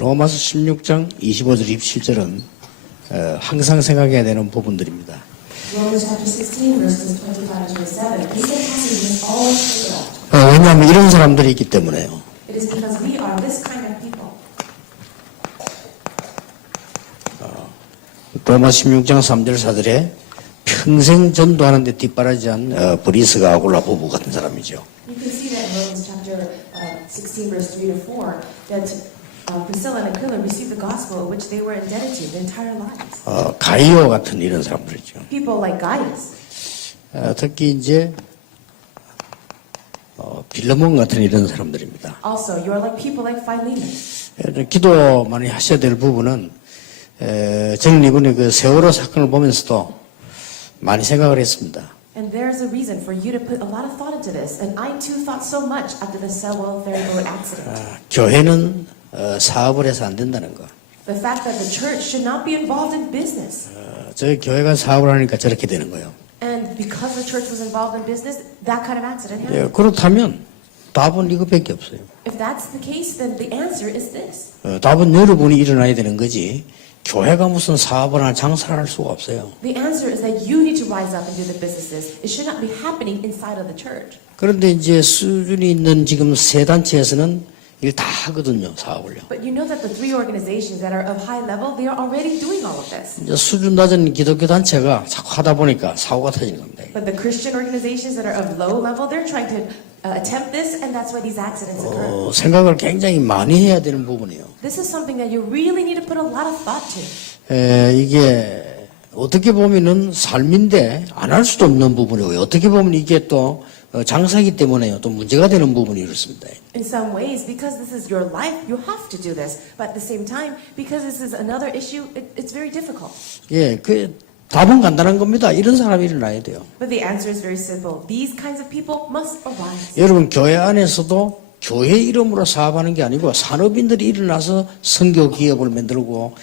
로마서 16장 25절 27절은 항상 생각해야 되는 부분들입니다. Romans chapter 16, verses 25 and 27. These are passages always think about. 왜냐하면 이런 사람들이 있기 때문에요. It is because we are this kind of people. 로마 16장 3절 4절에 평생 전도하는데 뒷바라지한 브리스가 아굴라 부부 같은 사람이죠. You can see that in Romans chapter 16, verse 3 to 4, that Priscilla and Aquila received the gospel which they were indebted to their entire lives. 가이오 같은 이런 사람들이죠. People like Gaius. 특히 이제 빌레몬 같은 이런 사람들입니다. Also, you are like people like Philemon. 기도 많이 하셔야 될 부분은 저는 이번에 그 세월호 사건을 보면서도 많이 생각을 했습니다. And there's a reason for you to put a lot of thought into this. And I too thought so much after the Sewell ferry boat accident. 교회는 사업을 해서 안 된다는 거. The fact that the church should not be involved in business. 저희 교회가 사업을 하니까 저렇게 되는 거예요. And because the church was involved in business, that kind of accident happened. 그렇다면 답은 이것밖에 없어요. If that's the case, then the answer is this. 답은 여러분이 일어나야 되는 거지. 교회가 무슨 사업을 하나 장사를 할 수가 없어요. The answer is that you need to rise up and do the businesses. It should not be happening inside of the church. 그런데 이제 수준이 있는 지금 세 단체에서는 일 다 하거든요, 사업을요. But you know that the three organizations that are of high level, they are already doing all of this. 이제 수준 낮은 기독교 단체가 자꾸 하다 보니까 사고가 터지는 겁니다. But the Christian organizations that are of low level, they're trying to attempt this, and that's why these accidents occur. 생각을 굉장히 많이 해야 되는 부분이에요. This is something that you really need to put a lot of thought to. 이게 어떻게 보면은 삶인데 안 할 수도 없는 부분이고요. 어떻게 보면 이게 또 장사이기 때문에요. 또 문제가 되는 부분이 이렇습니다. In some ways, because this is your life, you have to do this. But at the same time, because this is another issue, it's very difficult. 그 답은 간단한 겁니다. 이런 사람이 일어나야 돼요. But the answer is very simple. These kinds of people must arise. 여러분 교회 안에서도 교회 이름으로 사업하는 게 아니고 산업인들이 일어나서 선교 기업을 만들고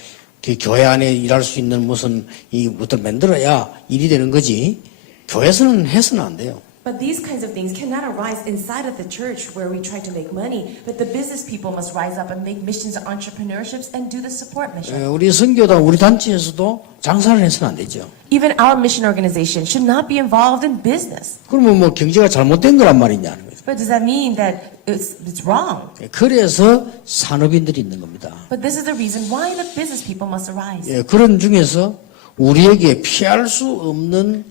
그 교회 안에 일할 수 있는 무슨 것들 만들어야 일이 되는 거지. 교회에서는 해서는 안 돼요. But these kinds of things cannot arise inside of the church where we try to make money. But the business people must rise up and make missions and entrepreneurships and do the support mission. 우리 선교단 우리 단체에서도 장사를 해서는 안 되죠. Even our mission organization should not be involved in business. 그러면 뭐 경제가 잘못된 거란 말이냐는 거죠. But does that mean that it's wrong? 그래서 산업인들이 있는 겁니다. But this is the reason why the business people must arise. 그런 중에서 우리에게 피할 수 없는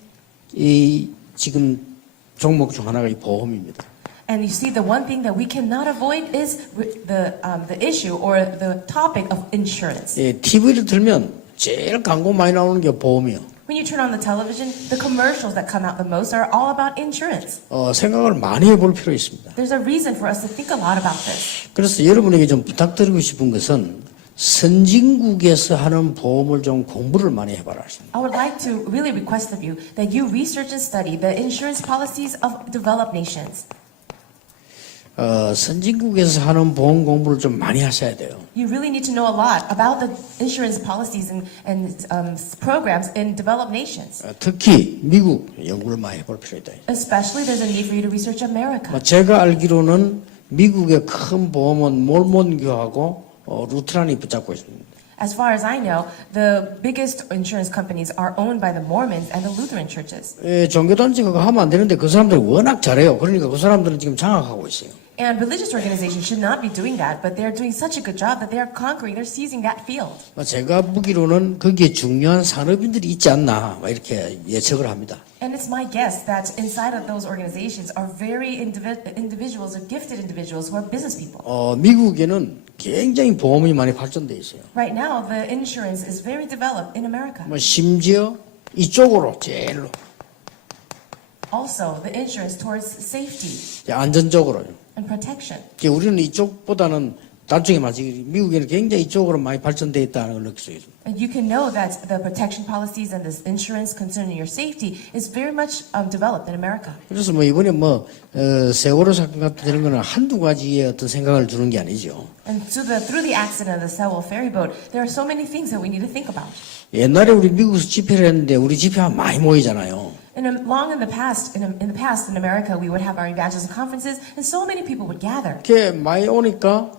이 지금 종목 중 하나가 이 보험입니다. And you see, the one thing that we cannot avoid is the issue or the topic of insurance. TV를 틀면 제일 광고 많이 나오는 게 보험이요. When you turn on the television, the commercials that come out the most are all about insurance. 생각을 많이 해볼 필요 있습니다. There's a reason for us to think a lot about this. 그래서 여러분에게 좀 부탁드리고 싶은 것은 선진국에서 하는 보험을 좀 공부를 많이 해봐라. I would like to really request of you that you research and study the insurance policies of developed nations. 선진국에서 하는 보험 공부를 좀 많이 하셔야 돼요. You really need to know a lot about the insurance policies and programs in developed nations. 특히 미국 연구를 많이 해볼 필요 있다. Especially, there's a need for you to research America. 제가 알기로는 미국의 큰 보험은 몰몬교하고 루트란이 붙잡고 있습니다. As far as I know, the biggest insurance companies are owned by the Mormons and the Lutheran churches. 종교단체가 그거 하면 안 되는데 그 사람들이 워낙 잘해요. 그러니까 그 사람들은 지금 장악하고 있어요. And religious organizations should not be doing that, but they're doing such a good job that they are conquering, they're seizing that field. 제가 보기로는 거기에 중요한 산업인들이 있지 않나 이렇게 예측을 합니다. And it's my guess that inside of those organizations are very individuals, or gifted individuals who are business people. 미국에는 굉장히 보험이 많이 발전돼 있어요. Right now, the insurance is very developed in America. 심지어 이쪽으로 제일로. Also, the insurance towards safety 안전적으로요. and protection. 우리는 이쪽보다는 나중에 마치 미국에는 굉장히 이쪽으로 많이 발전돼 있다는 걸 느낄 수 있습니다. And you can know that the protection policies and this insurance concerning your safety is very much developed in America. 그래서 이번에 세월호 사건 같은 이런 거는 한두 가지의 어떤 생각을 주는 게 아니죠. And through the accident of the Sewell ferry boat, there are so many things that we need to think about. 옛날에 우리 미국에서 집회를 했는데 우리 집회하면 많이 모이잖아요. And in the past in America, we would have our evangelism conferences, and so many people would gather. 그게 많이 오니까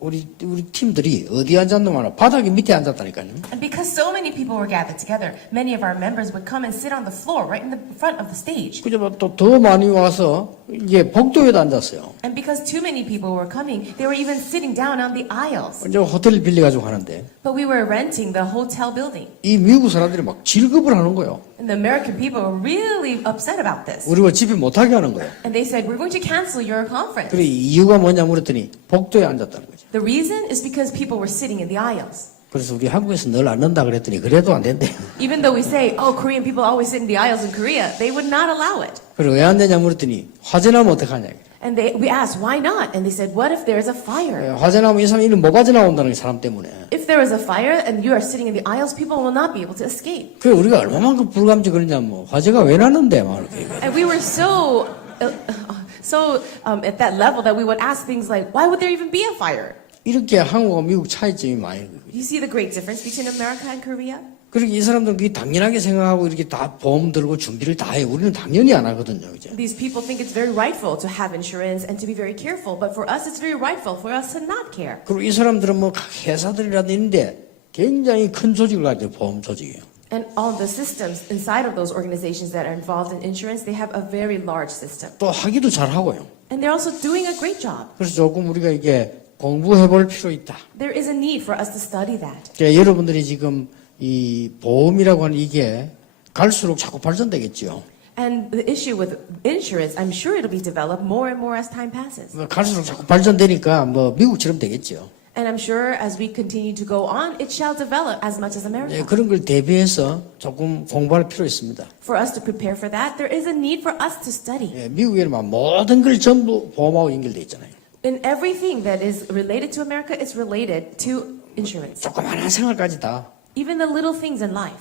우리 팀들이 어디 앉았노만 바닥에 밑에 앉았다니까요. And because so many people were gathered together, many of our members would come and sit on the floor right in the front of the stage. 그저 또 더 많이 와서 이제 복도에도 앉았어요. And because too many people were coming, they were even sitting down on the aisles. 이제 호텔 빌려가지고 하는데 But we were renting the hotel building. 이 미국 사람들이 막 질급을 하는 거예요. And the American people were really upset about this. 우리가 집에 못하게 하는 거예요. And they said, we're going to cancel your conference. 그래 이유가 뭐냐 물었더니 복도에 앉았다는 거죠. The reason is because people were sitting in the aisles. 그래서 우리 한국에서 늘 앉는다 그랬더니 그래도 안 된대요. Even though we say, oh, Korean people always sit in the aisles in Korea, they would not allow it. 그래 왜 안 되냐 물었더니 화재 나면 어떡하냐. And we asked, why not? And they said, what if there's a fire? 화재 나면 이 사람이 못 빠져나온다는 게 사람 때문에. If there is a fire and you are sitting in the aisles, people will not be able to escape. 그래 우리가 얼마만큼 불감지 그러냐 뭐 화재가 왜 나는데 막 이렇게. And we were so at that level that we would ask things like, why would there even be a fire? 이렇게 한국과 미국 차이점이 많이. You see the great difference between America and Korea? 그러니까 이 사람들은 그게 당연하게 생각하고 이렇게 다 보험 들고 준비를 다 해요. 우리는 당연히 안 하거든요. 이제. These people think it's very rightful to have insurance and to be very careful, but for us it's very rightful for us to not care. 그리고 이 사람들은 뭐 각 회사들이라도 있는데 굉장히 큰 조직을 가지고 보험 조직이에요. And all the systems inside of those organizations that are involved in insurance, they have a very large system. 또 하기도 잘하고요. And they're also doing a great job. 그래서 조금 우리가 이게 공부해 볼 필요 있다. There is a need for us to study that. 그러니까 여러분들이 지금 이 보험이라고 하는 이게 갈수록 자꾸 발전되겠죠. And the issue with insurance, I'm sure it'll be developed more and more as time passes. 갈수록 자꾸 발전되니까 뭐 미국처럼 되겠죠. And I'm sure as we continue to go on, it shall develop as much as 예, America. 그런 걸 대비해서 조금 공부할 필요 있습니다. For us to prepare for that, there is a need for us to study. 예, 미국에는 막 모든 걸 전부 보험하고 연결돼 있잖아요. In everything that is related to America, it's related to insurance. 조그마한 생활까지 다. Even the little things in life.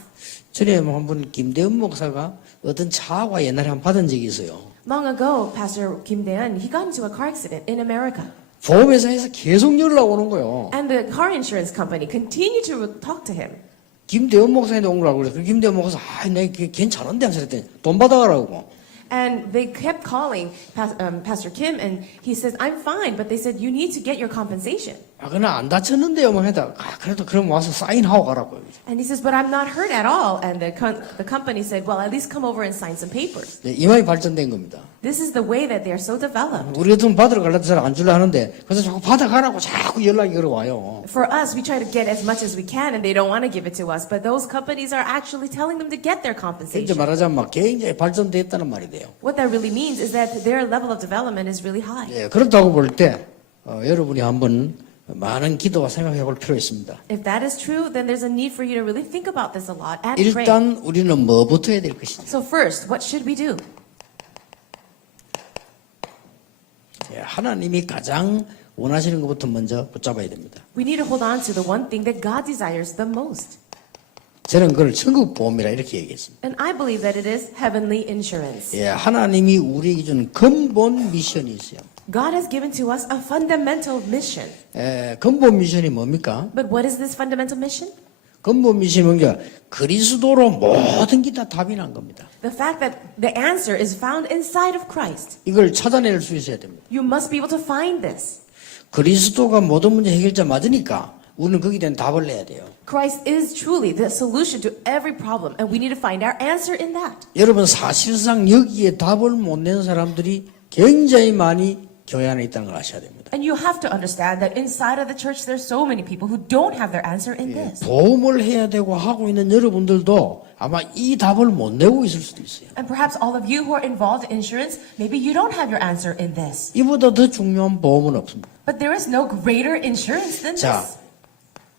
전에 뭐 한번 김대현 목사가 어떤 차와 옛날에 한 번 받은 적이 있어요. Long ago, Pastor Kim Dae-un, he got into a car accident in America. 보험회사에서 계속 연락 오는 거예요. And the car insurance company continued to talk to him. 김대현 목사한테 온 거라고 그래서 김대현 목사 내가 괜찮은데 하면서 그랬더니 돈 받아가라고. And they kept calling Pastor Kim, and he says, I'm fine, but they said, you need to get your compensation. 그나 안 다쳤는데요, 뭐 해다. 그래도 그럼 와서 사인하고 가라고. And he says, but I'm not hurt at all. And the company said, well, at least come over and sign some papers. 네, 이만이 발전된 겁니다. This is the way that they are so developed. 우리가 돈 받으러 가려도 잘 안 줄라 하는데 그래서 자꾸 받아가라고 자꾸 연락이 걸어와요. For us, we try to get as much as we can, and they don't want to give it to us. But those companies are actually telling them to get their 이제 compensation. 말하자면 막 굉장히 발전됐다는 말이 돼요. What that really means is that their level of development is really high. 예, 그렇다고 볼 때 여러분이 한번 많은 기도와 생각해 볼 필요 있습니다. If that is true, then there's a need for you to really think about this a lot and pray. 일단 우리는 뭐부터 해야 될 것이냐. So first, what should we do? 예, 하나님이 가장 원하시는 것부터 먼저 붙잡아야 됩니다. We need to hold on to the one thing that God desires the most. 저는 그걸 천국 보험이라 이렇게 얘기했습니다. And I believe that it is heavenly insurance. 예, 하나님이 우리에게 주는 근본 미션이 있어요. God has given to us a fundamental mission. 예, 근본 미션이 뭡니까? But what is this fundamental mission? 근본 미션이 뭔가 그리스도로 모든 게 다 답이 난 겁니다. The fact that the answer is found inside of Christ. 이걸 찾아낼 수 있어야 됩니다. You must be able to find this. 그리스도가 모든 문제 해결자 맞으니까 우리는 거기에 대한 답을 내야 돼요. Christ is truly the solution to every problem, and we need to find our answer in that. 여러분 사실상 여기에 답을 못 낸 사람들이 굉장히 많이 교회 안에 있다는 걸 아셔야 됩니다. And you have to understand that inside of the church there's so many people who don't have their answer in this. 보험을 해야 되고 하고 있는 여러분들도 아마 이 답을 못 내고 있을 수도 있어요. And perhaps all of you who are involved in insurance, maybe you don't have your answer in this. 이보다 더 중요한 보험은 없습니다. But there is no greater insurance than 자, this.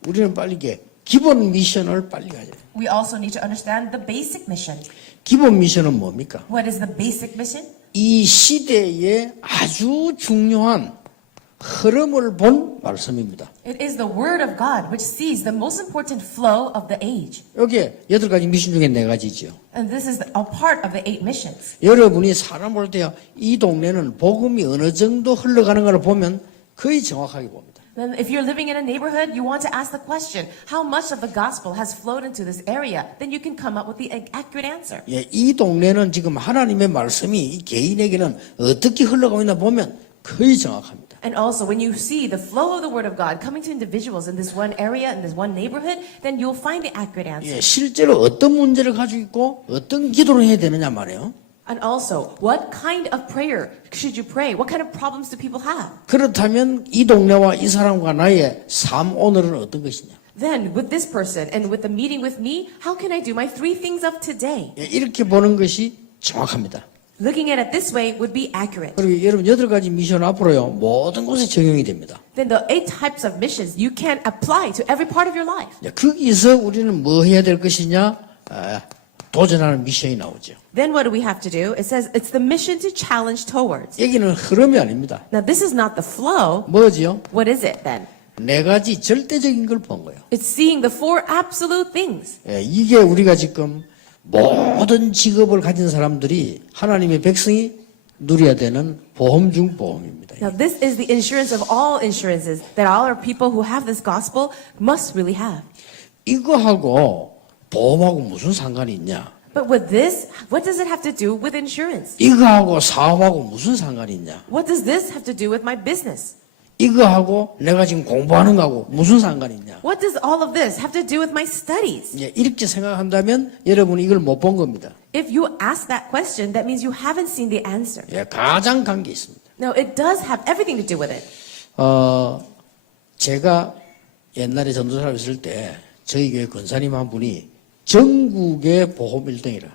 우리는 빨리 이게 기본 미션을 빨리 가져야 돼요. We also need to understand the basic mission. 기본 미션은 뭡니까? What is the basic mission? 이 시대에 아주 중요한 흐름을 본 말씀입니다. It is the word of God which sees the most important flow of the age. 여기에 8가지 미션 중에 4가지죠. And this is a part of the 8 missions. 여러분이 사람 볼 때 이 동네는 복음이 어느 정도 흘러가는 걸 보면 거의 정확하게 봅니다. Then if you're living in a neighborhood, you want to ask the question, how much of the gospel has flowed into this area? Then you can come up with the accurate answer. 예, 이 동네는 지금 하나님의 말씀이 이 개인에게는 어떻게 흘러가고 있나 보면 거의 정확합니다. And also, when you see the flow of the Word of God coming to individuals in this one area, in this one neighborhood, then you'll find the accurate answer. 예, 실제로 어떤 문제를 가지고 있고 어떤 기도를 해야 되느냐 말이에요. And also, what kind of prayer should you pray? What kind of problems do people have? 그렇다면 이 동네와 이 사람과 나의 삶 오늘은 어떤 것이냐. Then, with this person and with the meeting with me, how can I do my 3 things of today? 예, 이렇게 보는 것이 정확합니다. Looking at it this way would be accurate. 그리고 여러분 8가지 미션 앞으로요 모든 곳에 적용이 됩니다. Then the 8 types of missions you can apply to every part of your life. 예, 거기서 우리는 뭐 해야 될 것이냐 도전하는 미션이 나오죠. Then what do we have to do? It says it's the mission to challenge towards. 여기는 흐름이 아닙니다. Now this is not the flow. 뭐지요? What is it then? 4가지 절대적인 걸 본 거예요. It's seeing the 4 absolute things. 예, 이게 우리가 지금 모든 직업을 가진 사람들이 하나님의 백성이 누려야 되는 보험 중 보험입니다. Now this is the insurance of all insurances that all our people who have this gospel must really have. 이거하고 보험하고 무슨 상관이 있냐? But with this, what does it have to do with insurance? 이거하고 사업하고 무슨 상관이 있냐? What does this have to do with my business? 이거하고 내가 지금 공부하는 거하고 무슨 상관이 있냐? What does all of this have to do with my studies? 예, 이렇게 생각한다면 여러분이 이걸 못 본 겁니다. If you ask that question, that means you haven't seen the answer. 예, 가장 관계 있습니다. Now, it does have everything to do with it. 제가 옛날에 전도사를 했을 때 저희 교회 권사님 한 분이 전국의 보험 1등이라.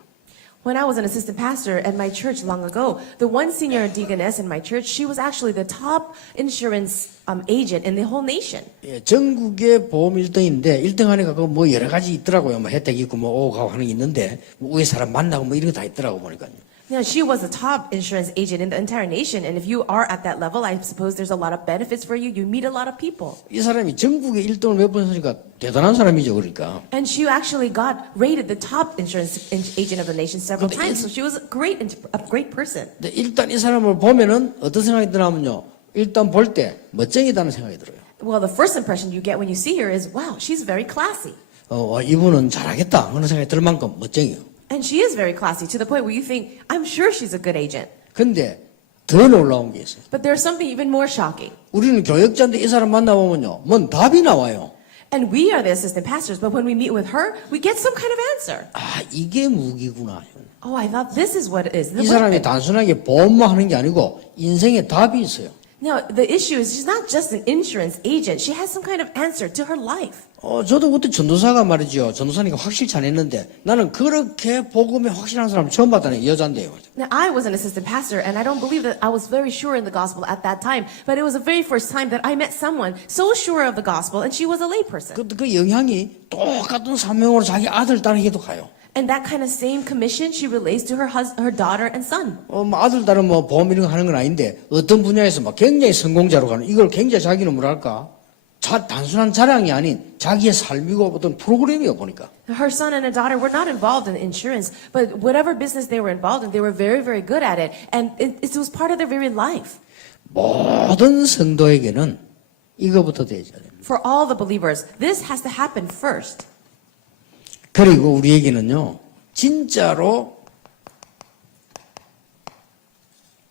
When I was an assistant pastor at my church long ago, the one senior deaconess in my church, she was actually the top insurance agent in the whole nation. 예, 전국의 보험 1등인데 1등 하니까 그 뭐 여러 가지 있더라고요. 뭐 혜택 있고 뭐 오고 가고 하는 게 있는데 뭐 위에 사람 만나고 뭐 이런 거 다 있더라고 보니까요. Now, she was the top insurance agent in the entire nation, and if you are at that level, I suppose there's a lot of benefits for you. You meet a lot of people. 이 사람이 전국에 1등을 몇 번 했으니까 대단한 사람이죠, 그러니까. And she actually got rated the top insurance agent of the nation several times, so she was a great person. 근데 일단 이 사람을 보면은 어떤 생각이 드냐면요. 일단 볼 때 멋쟁이다는 생각이 들어요. Well, the first impression you get when you see her is, wow, she's very classy. 이분은 잘하겠다 하는 생각이 들 만큼 멋쟁이요. And she is very classy to the point where you think, I'm sure she's a good agent. 근데 더 놀라운 게 있어요. But there's something even more shocking. 우리는 교역자인데 이 사람 만나보면요. 뭔 답이 나와요. And we are the assistant pastors, but when we meet with her, we get some kind of answer. 아, 이게 무기구나. Oh, I thought this is what it is. 이 사람이 단순하게 보험만 하는 게 아니고 인생에 답이 있어요. Now, the issue is she's not just an insurance agent. She has some kind of answer to her life. 저도 그때 전도사가 말이죠. 전도사니까 확실치 않았는데 나는 그렇게 복음에 확실한 사람 처음 봤다는 여잔데요. Now, I was an assistant pastor, and I don't believe that I was very sure in the gospel at that time. But it was the very first time that I met someone so sure of the gospel, and she was a layperson. 그 영향이 똑같은 사명으로 자기 아들, 딸에게도 가요. And that kind of same commission she relays to her daughter and son. 뭐 아들, 딸은 뭐 보험 이런 거 하는 건 아닌데 어떤 분야에서 막 굉장히 성공자로 가는 이걸 굉장히 자기는 뭐랄까 단순한 자랑이 아닌 자기의 삶이고 어떤 프로그램이요 보니까. Her son and her daughter were not involved in insurance, but whatever business they were involved in, they were very, very good at it. And it was part of their very life. 모든 성도에게는 이거부터 되어야 돼요. For all the believers, this has to happen first. 그리고 우리에게는요, 진짜로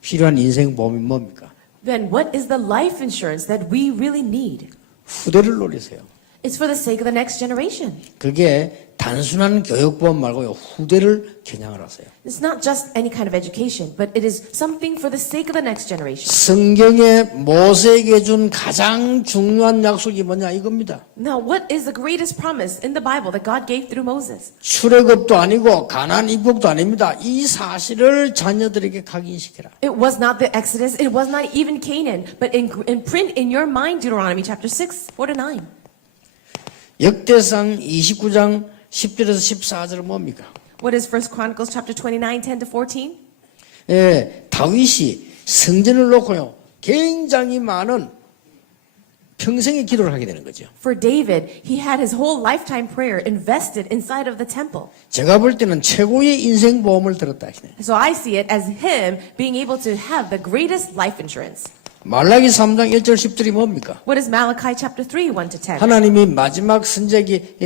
필요한 인생 보험이 뭡니까? Then what is the life insurance that we really need? 후대를 노리세요. It's for the sake of the next generation. 그게 단순한 교육보험 말고요, 후대를 겨냥을 하세요. It's not just any kind of education, but it is something for the sake of the next generation. 성경에 모세에게 준 가장 중요한 약속이 뭐냐 이겁니다. Now, what is the greatest promise in the Bible that God gave through Moses? 출애굽도 아니고 가나안 입국도 아닙니다. 이 사실을 자녀들에게 각인시켜라. It was not the Exodus, it was not even Canaan, but imprint in your mind Deuteronomy chapter 6, 4-9. 역대상 29장 10절에서 14절은 뭡니까? What is 1 Chronicles chapter 29, 10-14? 예, 다윗이 성전을 놓고요, 굉장히 많은 평생의 기도를 하게 되는 거죠. For David, he had his whole lifetime prayer invested inside of the temple. 제가 볼 때는 최고의 인생 보험을 들었다 하시네. So I see it as him being able to have the greatest life insurance. 말라기 3장 1절 10절이 뭡니까? What is Malachi chapter 3, 1-10? 하나님이 마지막 선지자에게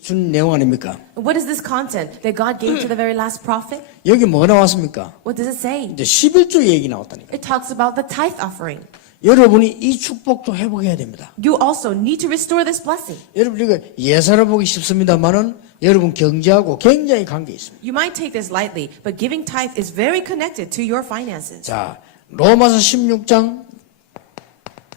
준 내용 아닙니까? What is this content that God gave to the very last prophet? 여기 뭐 나왔습니까? What does it say? 이제 11조 얘기 나왔다니까. It talks about the tithe offering. 여러분이 이 축복도 회복해야 됩니다. You also need to restore this blessing. 여러분 이거 예사로 보기 쉽습니다만은 여러분 경제하고 굉장히 관계 있습니다. You might take this lightly, but giving tithe is very connected to your finances. 자, 로마서 16장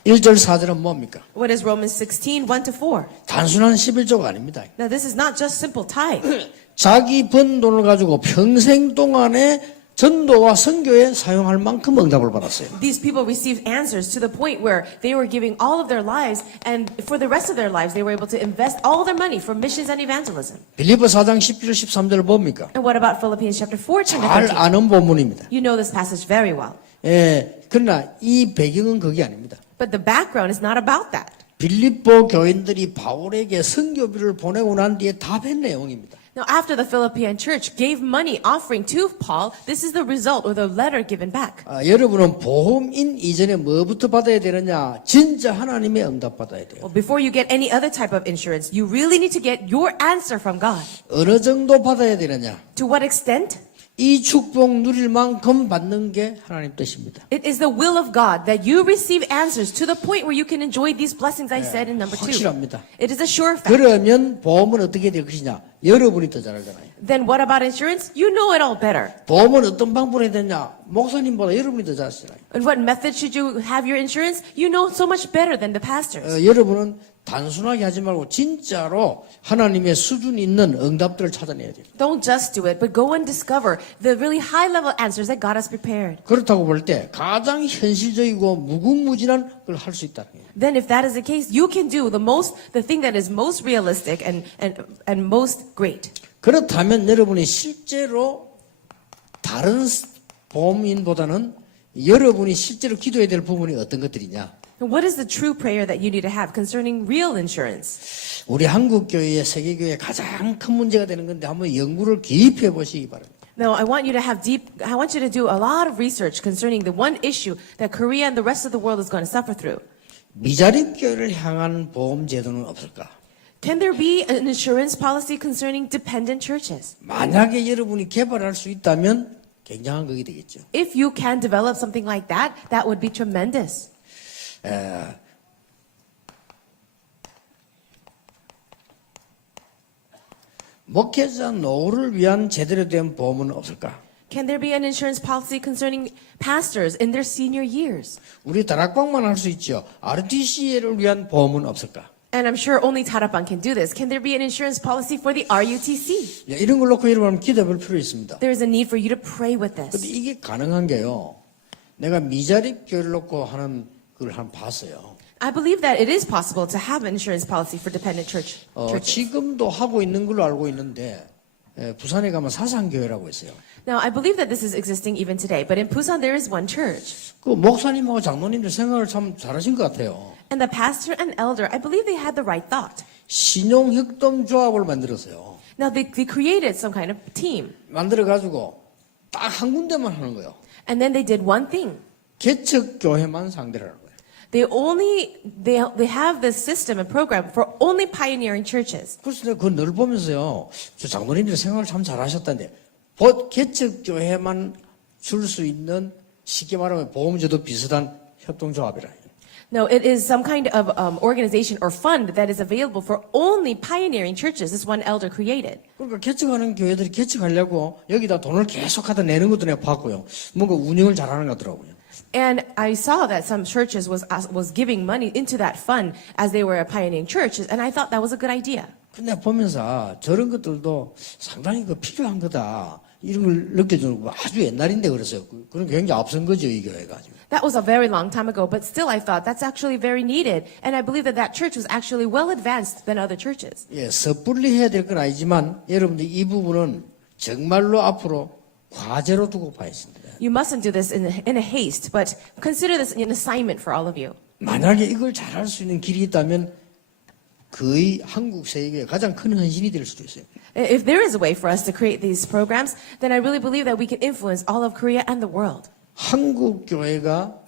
1절 4절은 뭡니까? What is Romans 16, 1 to 4? 단순한 11조가 아닙니다. Now, this is not just simple tithe. 자기 번 돈을 가지고 평생 동안에 전도와 선교에 사용할 만큼 응답을 받았어요. These people received answers to the point where they were giving all of their lives, and for the rest of their lives, they were able to invest all their money for missions and evangelism. 빌립보 4장 17절 13절 뭡니까? And what about Philippians chapter 4, 잘 10 to 13? 아는 본문입니다. You know this passage very well. 예, 그러나 이 배경은 그게 아닙니다. But the background is not about that. 빌립보 교인들이 바울에게 선교비를 보내고 난 뒤에 답한 내용입니다. Now, after the Philippian church gave money offering to Paul, this is the result or the letter given back. 여러분은 보험인 이전에 뭐부터 받아야 되느냐? 진짜 하나님의 응답 받아야 돼요. Well, before you get any other type of insurance, you really need to get your answer from God. 어느 정도 받아야 되느냐? To what extent? 이 축복 누릴 만큼 받는 게 하나님 뜻입니다. It is the will of God that you receive answers to the point where you can enjoy these blessings I said in number 2. 확실합니다. It is a sure fact. 그러면 보험은 어떻게 될 것이냐? 여러분이 더 잘 알잖아요. Then what about insurance? You know it all better. 보험은 어떤 방법으로 해야 되냐? 목사님보다 여러분이 더 잘 아시잖아요. And what method should you have your insurance? You know so much better than the pastors. 여러분은 단순하게 하지 말고 진짜로 하나님의 수준 있는 응답들을 찾아내야 돼요. Don't just do it, but go and discover the really high level answers that God has prepared. 그렇다고 볼 때 가장 현실적이고 무궁무진한 걸 할 수 있다는 거예요. Then if that is the case, you can do the thing that is most realistic and most great. 그렇다면 여러분이 실제로 다른 보험인보다는 여러분이 실제로 기도해야 될 부분이 어떤 것들이냐? What is the true prayer that you need to have concerning real insurance? 우리 한국교회의 세계교회의 가장 큰 문제가 되는 건데 한번 연구를 깊이 해보시기 바랍니다. Now, I want you to do a lot of research concerning the one issue that Korea and the rest of the world is going to suffer through. 미자립교회를 향한 보험 제도는 없을까? Can there be an insurance policy concerning dependent churches? 만약에 여러분이 개발할 수 있다면 굉장한 것이 되겠죠. If you can develop something like that, that would be tremendous. 목회자 노후를 위한 제대로 된 보험은 없을까? Can there be an insurance policy concerning pastors in their senior years? 우리 다락방만 할 수 있죠. RTC를 위한 보험은 없을까? And I'm sure only Tarapan can do this. Can there be an insurance policy for the RUTC? 이런 걸 놓고 여러분 기도해 볼 필요 있습니다. There is a need for you to pray with 근데 this. 이게 가능한 게요. 내가 미자립 교회를 놓고 하는 걸 한 봤어요. I believe that it is possible to have an insurance policy for dependent churches. 지금도 하고 있는 걸로 알고 있는데 부산에 가면 사상교회라고 있어요. Now, I believe that this is existing even today, but in Busan there is one church. 그 목사님하고 장로님들 생각을 참 잘하신 것 같아요. And the pastor and elder, I believe they had the right thought. 신용협동조합을 만들었어요. Now, they created some kind of team. 만들어가지고 딱 한 군데만 하는 거예요. And then they did one thing. 개척교회만 상대를 하는 거예요. They have this system and program for only pioneering churches. 그래서 내가 그걸 보면서요. 저 장로님들 생각을 참 잘하셨다는데 개척교회만 줄 수 있는 쉽게 말하면 보험제도 비슷한 협동조합이라. No, it is some kind of organization or fund that is available for only pioneering churches. This one elder created. 그러니까 개척하는 교회들이 개척하려고 여기다 돈을 계속하다 내는 것도 내가 봤고요. 뭔가 운영을 잘하는 것 같더라고요. And I saw that some churches was giving money into that fund as they were pioneering churches, and I thought that was a good idea. 근데 보면서 저런 것들도 상당히 필요한 거다. 이런 걸 느껴주는 거 아주 옛날인데 그랬어요. 그런 굉장히 앞선 거죠, 이 교회가. That was a very long time ago, but still I thought that's actually very needed. And I believe that church was actually well advanced than other churches. 예, 섣불리 해야 될 건 아니지만 여러분들 이 부분은 정말로 앞으로 과제로 두고 봐야 했습니다. You mustn't do this in a haste, but consider this an assignment for all of you. 만약에 이걸 잘할 수 있는 길이 있다면 거의 한국 세계의 가장 큰 헌신이 될 수도 있어요. If there is a way for us to create these programs, then I really believe that we can influence all of Korea and the world. 한국 교회가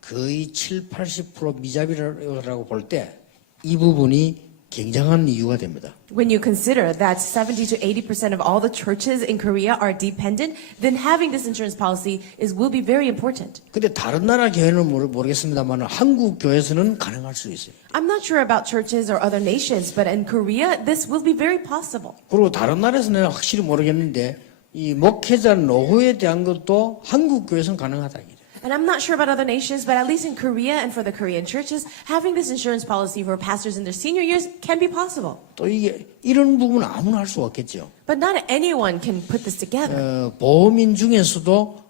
거의 70-80% 미자비라고 볼 때 이 부분이 굉장한 이유가 됩니다. When you consider that 70 to 80% of all the churches in Korea are dependent, then having this insurance policy will be very important. 근데 다른 나라 교회는 모르겠습니다만 한국 교회에서는 가능할 수 있어요. I'm not sure about churches or other nations, but in Korea, this will be very possible. 그리고 다른 나라에서는 확실히 모르겠는데 이 목회자 노후에 대한 것도 한국 교회에서는 가능하다. 이거죠. And I'm not sure about other nations, but at least in Korea and for the Korean churches, having this insurance policy for pastors in their senior years can be possible. 또 이게 이런 부분은 아무나 할 수가 없겠죠. But not anyone can put this together. 보험인 중에서도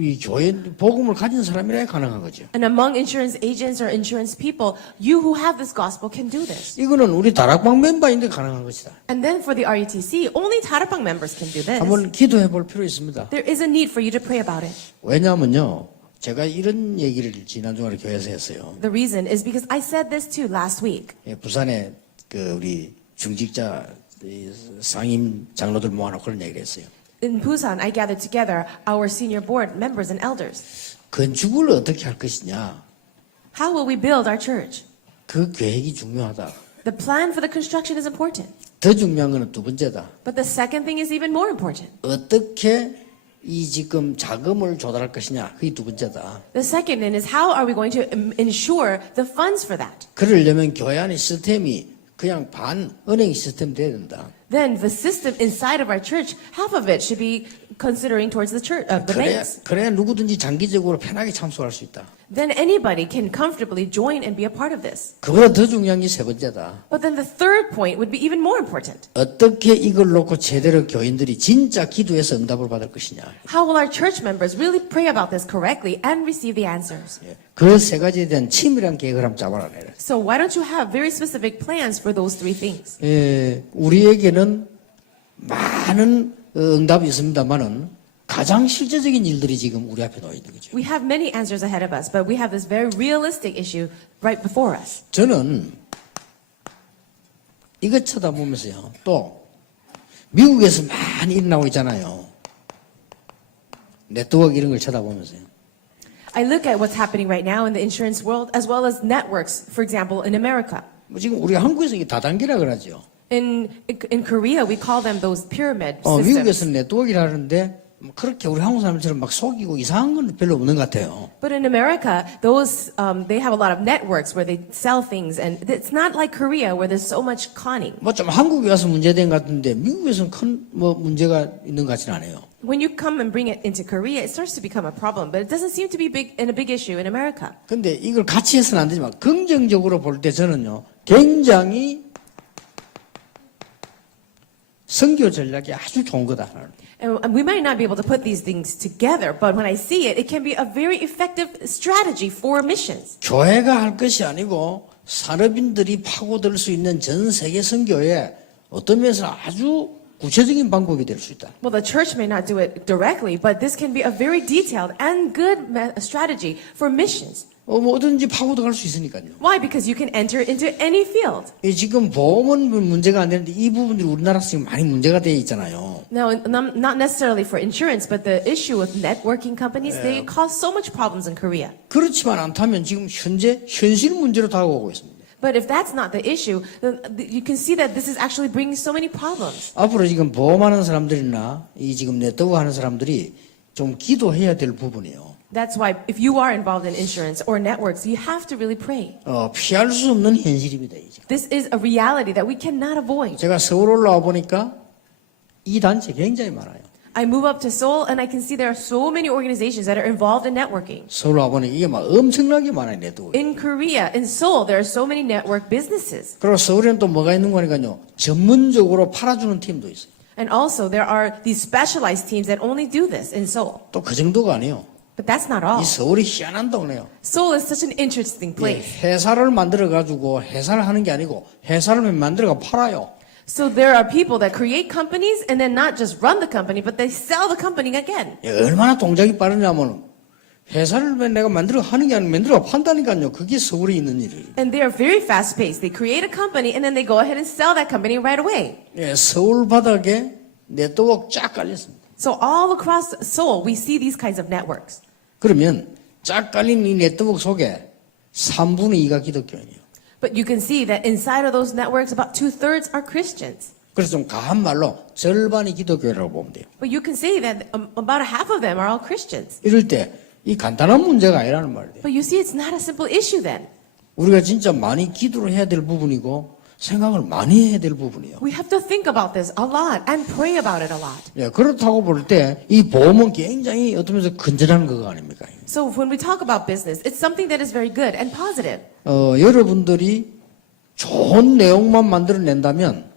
이 교회 복음을 가진 사람이라야 가능한 거죠. And among insurance agents or insurance people, you who have this gospel can do this. 이거는 우리 다락방 멤버인데 가능한 것이다. And then for the RUTC, only Tarapang members can do this. 한번 기도해 볼 필요 있습니다. There is a need for you to pray about it. 왜냐하면요, 제가 이런 얘기를 지난 주말에 교회에서 했어요. The reason is because I said this too last week. 예, 부산에 그 우리 중직자 이 상임 장로들 모아놓고 그런 얘기를 했어요. In Busan, I gathered together our senior board members and elders. 건축을 어떻게 할 것이냐, How will we build our church? 그 계획이 중요하다. The plan for the construction is important. 더 중요한 거는 두 번째다. But the second thing is even more important. 어떻게 이 지금 자금을 조달할 것이냐, 그게 두 번째다. The second thing is how are we going to ensure the funds for that? 그러려면 교회 안의 시스템이 그냥 반은행 시스템 돼야 된다. Then the system inside of our church, half of it should be considering towards the church, the banks. 그래야 누구든지 장기적으로 편하게 참석할 수 있다. Then anybody can comfortably join and be a part of this. 그보다 더 중요한 게 세 번째다. But then the third point would be even more important. 어떻게 이걸 놓고 제대로 교인들이 진짜 기도해서 응답을 받을 것이냐. How will our church members really pray about this correctly and receive the answers? 그 세 가지에 대한 치밀한 계획을 한번 잡아라. So why don't you have very specific plans for those three things? 우리에게는 많은 응답이 있습니다만은 가장 실제적인 일들이 지금 우리 앞에 놓여 있는 거죠. We have many answers ahead of us, but we have this very realistic issue right before us. 저는 이것 쳐다보면서요. 또 미국에서 많이 일어나고 있잖아요. 네트워크 이런 걸 쳐다보면서요. I look at what's happening right now in the insurance world as well as networks, for example, in America. 뭐 지금 우리 한국에서 이게 다단계라 그러죠. In Korea, we call them those pyramid systems. 미국에서는 네트워크라 하는데 그렇게 우리 한국 사람들처럼 막 속이고 이상한 건 별로 없는 것 같아요. But in America, those they have a lot of networks where they sell things, and it's not like Korea where there's so much conning. 뭐 좀 한국에 와서 문제된 것 같은데 미국에서는 큰 뭐 문제가 있는 것 같지는 않아요. When you come and bring it into Korea, it starts to become a problem, but it doesn't seem to be a big issue in America. 근데 이걸 같이 해서는 안 되지만 긍정적으로 볼 때 저는요 굉장히 선교 전략이 아주 좋은 거다. And we might not be able to put these things together, but when I see it, it can be a very effective strategy for missions. 교회가 할 것이 아니고 산업인들이 파고들 수 있는 전 세계 선교에 어떤 면에서 아주 구체적인 방법이 될 수 있다. Well, the church may not do it directly, but this can be a very detailed and good strategy for missions. 뭐든지 파고들어갈 수 있으니까요. Why? Because you can enter into any field. 지금 보험은 문제가 안 되는데 이 부분들이 우리나라에서 지금 많이 문제가 되어 있잖아요. Now, not necessarily for insurance, but the issue with networking companies, they cause so much problems in Korea. 그렇지만 않다면 지금 현재 현실 문제로 다가오고 있습니다. But if that's not the issue, then you can see that this is actually bringing so many problems. 앞으로 지금 보험하는 사람들이나 이 지금 네트워크 하는 사람들이 좀 기도해야 될 부분이에요. That's why if you are involved in insurance or networks, you have to really pray. 피할 수 없는 현실입니다. 이제. This is a reality that we cannot avoid. 제가 서울 올라와 보니까 이 단체 굉장히 많아요. I move up to Seoul and I can see there are so many organizations that are involved in networking. 서울 와 보니까 이게 막 엄청나게 많아요. 네트워크. In Korea, in Seoul, there are so many network businesses. 그리고 서울에는 또 뭐가 있는 거니까요. 전문적으로 팔아주는 팀도 있어요. And also, there are these specialized teams that only do this in Seoul. 또 그 정도가 아니에요. But that's not all. 이 서울이 희한한 동네요. Seoul is such an interesting place. 회사를 만들어 가지고 회사를 하는 게 아니고 회사를 만들어가 팔아요. So there are people that create companies and then not just run the company, but they sell the company again. 얼마나 동작이 빠르냐면 회사를 내가 만들어 하는 게 아니고 만들어 판다니까요. 그게 서울에 있는 일이에요. And they are very fast paced. They create a company and then they go ahead and sell that company right away. 서울 바닥에 네트워크 쫙 깔렸습니다. So all across Seoul, we see these kinds of networks. 그러면 쫙 깔린 이 네트워크 속에 3분의 2가 기독교인이에요. But you can see that inside of those networks, about 2/3 are Christians. 그래서 좀 가한 말로 절반이 기독교라고 보면 돼요. But you can see that about a half of them are all Christians. 이럴 때 이 간단한 문제가 아니라는 말이에요. But you see, it's not a simple issue then. 우리가 진짜 많이 기도를 해야 될 부분이고 생각을 많이 해야 될 부분이에요. We have to think about this a lot and pray about it a lot. 예, 그렇다고 볼 때 이 보험은 굉장히 어떤 면에서 건전한 거 아닙니까? So when we talk about business, it's something that is very good and positive. 여러분들이 좋은 내용만 만들어낸다면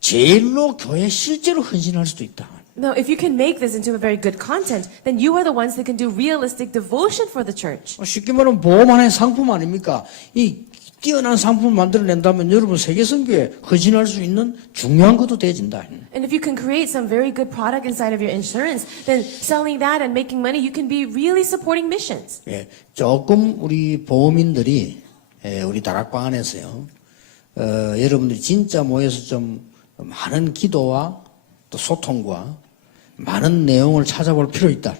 제일로 교회 실제로 헌신할 수도 있다. Now, if you can make this into a very good content, then you are the ones that can do realistic devotion for the church. 쉽게 말하면 보험 하나의 상품 아닙니까? 이 뛰어난 상품을 만들어낸다면 여러분 세계 선교에 헌신할 수 있는 중요한 것도 되어진다. And if you can create some very good product inside of your insurance, then selling that and making money, you can be really supporting missions. 예, 조금 우리 보험인들이 우리 다락방 안에서요. 여러분들이 진짜 모여서 좀 많은 기도와 또 소통과 많은 내용을 찾아볼 필요 있다.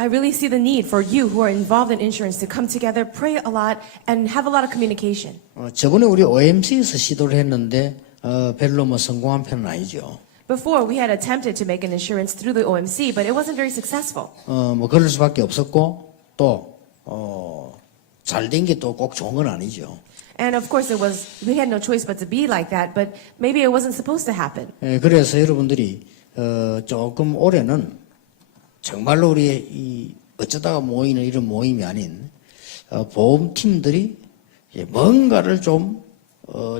I really see the need for you who are involved in insurance to come together, pray a lot, and have a lot of communication. 저번에 우리 OMC에서 시도를 했는데 별로 뭐 성공한 편은 아니죠. Before, we had attempted to make an insurance through the OMC, but it wasn't very successful. 뭐 그럴 수밖에 없었고 또 잘 된 게 또 꼭 좋은 건 아니죠. And of course, we had no choice but to be like that, but maybe it wasn't supposed to happen. 예, 그래서 여러분들이 조금 올해는 정말로 우리의 이 어쩌다가 모이는 이런 모임이 아닌 보험팀들이 뭔가를 좀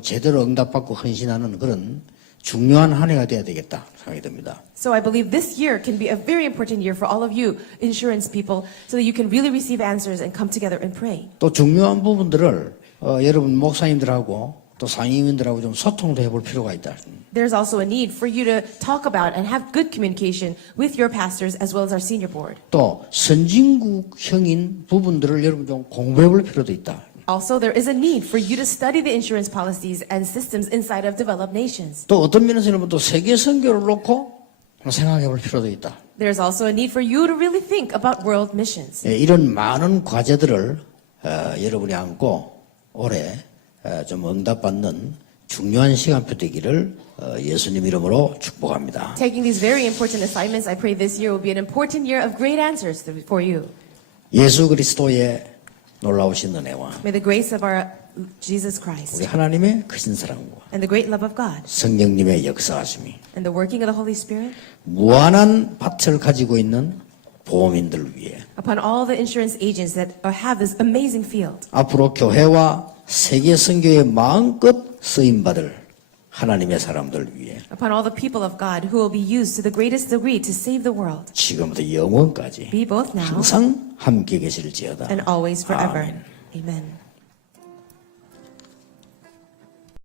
제대로 응답받고 헌신하는 그런 중요한 한 해가 돼야 되겠다 생각이 듭니다. So I believe this year can be a very important year for all of you insurance people so that you can really receive answers and come together and pray. 또 중요한 부분들을 여러분 목사님들하고 또 상임위원들하고 좀 소통도 해볼 필요가 있다. There's also a need for you to talk about and have good communication with your pastors as well as our senior board. 또 선진국형인 부분들을 여러분 좀 공부해볼 필요도 있다. Also, there is a need for you to study the insurance policies and systems inside of developed nations. 또 어떤 면에서는 또 세계 선교를 놓고 생각해볼 필요도 있다. There's also a need for you to really think about world missions. 예, 이런 많은 과제들을 여러분이 안고 올해 좀 응답받는 중요한 시간표 되기를 예수님 이름으로 축복합니다. Taking these very important assignments, I pray this year will be an important year of great answers for you. 예수 그리스도의 놀라우신 은혜와 May the grace of our Jesus Christ 우리 하나님의 크신 사랑과 and the great love of God 성령님의 역사하심이 and the working of the Holy Spirit 무한한 밭을 가지고 있는 보험인들을 위해 upon all the insurance agents that have this amazing field. 앞으로 교회와 세계 선교에 마음껏 쓰임받을 하나님의 사람들 위해 Upon all the people of God who will be used to the greatest degree to save the world. 지금부터 영원까지 Be both now 항상 함께 계실지어다. and always forever. 아멘. Amen.